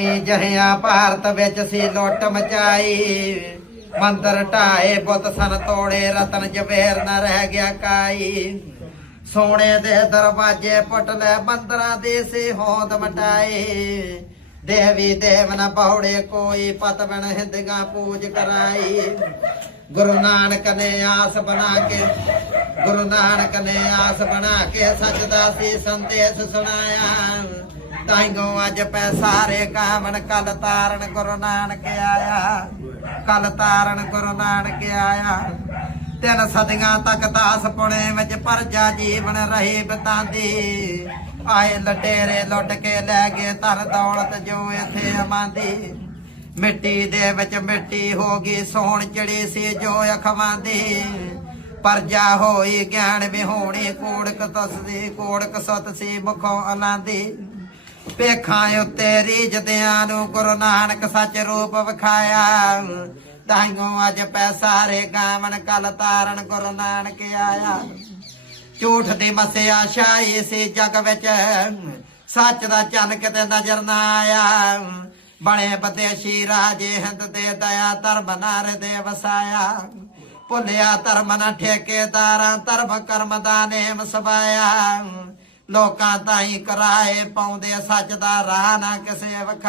ਨਵੀਂ ਜਹਿਆ ਭਾਰਤ ਵਿੱਚ ਸੀ ਲੁੱਟ ਮਚਾਈ। ਮੰਦਰ ਢਾਏ ਬੁੱਤ ਸਨ ਤੋੜੇ, ਰਤਨ ਜਵੇਰ ਨਾ ਰਹਿ ਗਿਆ ਕਾਈ। ਸੋਨੇ ਦੇ ਦਰਵਾਜ਼ੇ ਪੁੱਟ ਲੈ ਮੰਦਰਾਂ ਦੇ ਸੇ ਹੋਂਦ ਮਟਾਏ ਦੇਵੀ ਦੇਵ ਨ ਪੌੜੇ ਕੋਈ ਪਤਵਨ ਹਿੰਦਗਾ ਪੂਜ ਕਰਾਈ। ਗੁਰੂ ਨਾਨਕ ਨੇ ਆਸ ਬਣਾ ਕੇ, ਗੁਰੂ ਨਾਨਕ ਨੇ ਆਸ ਬਣਾ ਕੇ ਸੱਚ ਦਾ ਸੀ ਸੰਦੇਸ਼ ਸੁਣਾਇਆ। ਤਾਈਓ ਅੱਜ ਪੈ ਸਾਰੇ ਕਾਮਨ ਕਲ ਤਾਰਨ ਗੁਰੂ ਨਾਨਕ ਆਇਆ। ਕਲ ਤਾਰਨ ਗੁਰੂ ਨਾਨਕ ਆਇਆ। ਤਿੰਨ ਸਦੀਆਂ ਤੱਕ ਦਾਸ ਪੁਣੇ ਵਿੱਚ ਪਰਜਾ ਜੀਵਨ ਰਹੀ ਬਤਾਂਦੀ। ਆਏ ਲਟੇਰੇ ਲੁੱਟ ਕੇ ਲੈ ਗਏ ਧਨ ਦੌਲਤ ਜੋ ਇੱਥੇ ਅਮਾਂਦੀ। ਮਿੱਟੀ ਦੇ ਵਿੱਚ ਮਿੱਟੀ ਹੋ ਗਈ, ਸੋਹਣ ਚੜੀ ਸੀ ਜੋ ਅਖਵਾਂ ਪਰਜਾ ਹੋਈ, ਗਿਆਨ ਵਿਹੋਣੀ, ਕੋੜਕ ਤਸਦੀ, ਕੋੜਕ ਸਤ ਸੀ, ਮੁਖੋਂ ਅਲਾਂਦੀ। ਪੇਖਾਂ ਉੱਤੇ ਰੀਜਦਿਆਂ ਨੂੰ ਗੁਰੂ ਨਾਨਕ ਸੱਚ ਰੂਪ ਵਿਖਾਇਆ। ਤਾਈਓ ਅੱਜ ਪੈ ਸਾਰੇ ਗਾਵਨ ਕਲ ਤਾਰਨ ਗੁਰੂ ਨਾਨਕ ਆਇਆ। ਝੂਠ ਦੀ ਮਸਿਆ ਛਾਈ ਸੀ ਜਗ ਵਿੱਚ, ਸੱਚ ਦਾ ਚੰਨ ਕਿਤੇ ਨਜ਼ਰ ਨਾ ਆਇਆ। ਬਣੇ ਬਦੇਸ਼ੀ ਰਾਜੇ ਹਿੰਦ ਦੇ ਦਇਆ ਧਰਮ ਨਾਰ ਦੇ ਵਸਾਇਆ। ਭੁੱਲਿਆ ਧਰਮ ਨਾ ਠੇਕੇਦਾਰਾਂ, ਧਰਮ ਕਰਮ ਦਾ ਨੇਮ ਸਬਾਇਆ। ਲੋਕਾਂ ਤਾਈਂ ਕਰਾਏ ਪਾਉਂਦੇ ਸੱਚ ਦਾ ਰਾਹ ਨਾ ਕਿਸੇ ਵਖਾ।